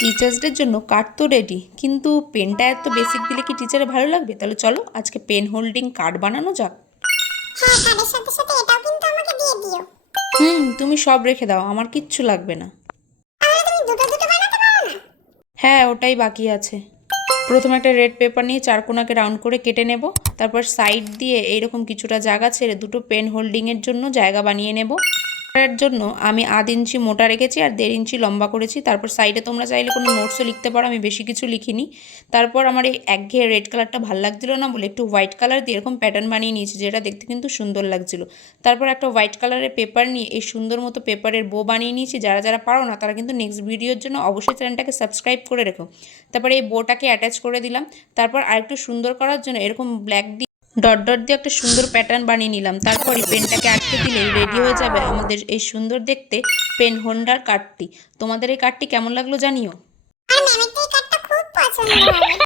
Teachers ডের জন্য card তো রেডি, কিন্তু পেনটা এত বেসিক দিলে কি টিচারের ভালো লাগবে? তাহলে চলো আজকে পেন হোল্ডিং কার্ড বানানো যাক। হ্যাঁ, কার্ডের সাথে সাথে এটাও কিন্তু আমাকে দিয়ে দিও। তুমি সব রেখে দাও, আমার কিচ্ছু লাগবে না। তাহলে তুমি দুটো দুটো বানাতে পারো না? হ্যাঁ, ওটাই বাকি আছে। প্রথমে একটা রেড পেপার নিয়ে চারকোনাকে রাউন্ড করে কেটে নেব। তারপর সাইড দিয়ে এইরকম কিছুটা জায়গা ছেড়ে দুটো পেন হোল্ডিংয়ের জন্য জায়গা বানিয়ে নেব। এর জন্য আমি 1/2 ইঞ্চি মোটা রেখেছি আর 1.5 ইঞ্চি লম্বা করেছি। তারপর সাইডে তোমরা চাইলে কোনো নোটসও লিখতে পারো, আমি বেশি কিছু লিখিনি। তারপর আমার এই একঘেয়ে রেড কালারটা ভালো লাগছিল না বলে একটু হোয়াইট কালার দিয়ে এরকম প্যাটার্ন বানিয়ে নিয়েছি, যেটা দেখতে কিন্তু সুন্দর লাগছিল। তারপর একটা হোয়াইট কালারের পেপার নিয়ে এই সুন্দর মতো পেপারের বো বানিয়ে নিয়েছি। যারা যারা পারো না তারা কিন্তু নেক্সট ভিডিওর জন্য অবশ্যই চ্যানেলটাকে সাবস্ক্রাইব করে রেখো। তারপরে এই বোটাকে অ্যাটাচ করে দিলাম। তারপর আরেকটু সুন্দর করার জন্য এরকম ব্ল্যাক দিয়ে ডট ডট দিয়ে একটা সুন্দর প্যাটার্ন বানিয়ে নিলাম। তারপর এই পেনটাকে আটকে দিলেই রেডি হয়ে যাবে আমাদের এই সুন্দর দেখতে পেন হোল্ডার কার্ডটি। তোমাদের এই কার্ডটি কেমন লাগলো জানিও। আর ম্যামের তো এই কার্ডটা খুব পছন্দ হবে।